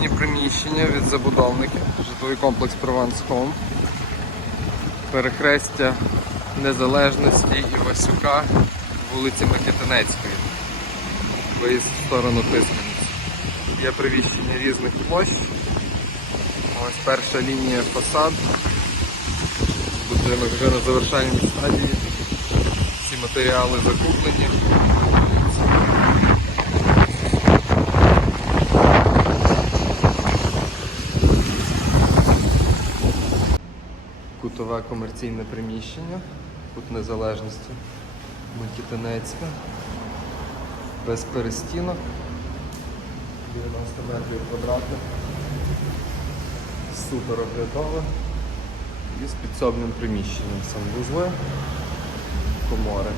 комерційні приміщення від забудовників. Житловий комплекс Provence Home. Перехрестя Незалежності і Васюка вулиці Микитинецької. Виїзд в сторону Тисмениць. Є приміщення різних площ. Ось перша лінія фасад. Будинок вже на завершальній стадії. Всі матеріали закуплені. Кутове комерційне приміщення, кут незалежності Микітинецька, без перестінок, 90 метрів квадратних, супер оглядове і з підсобним приміщенням санвузли, комори.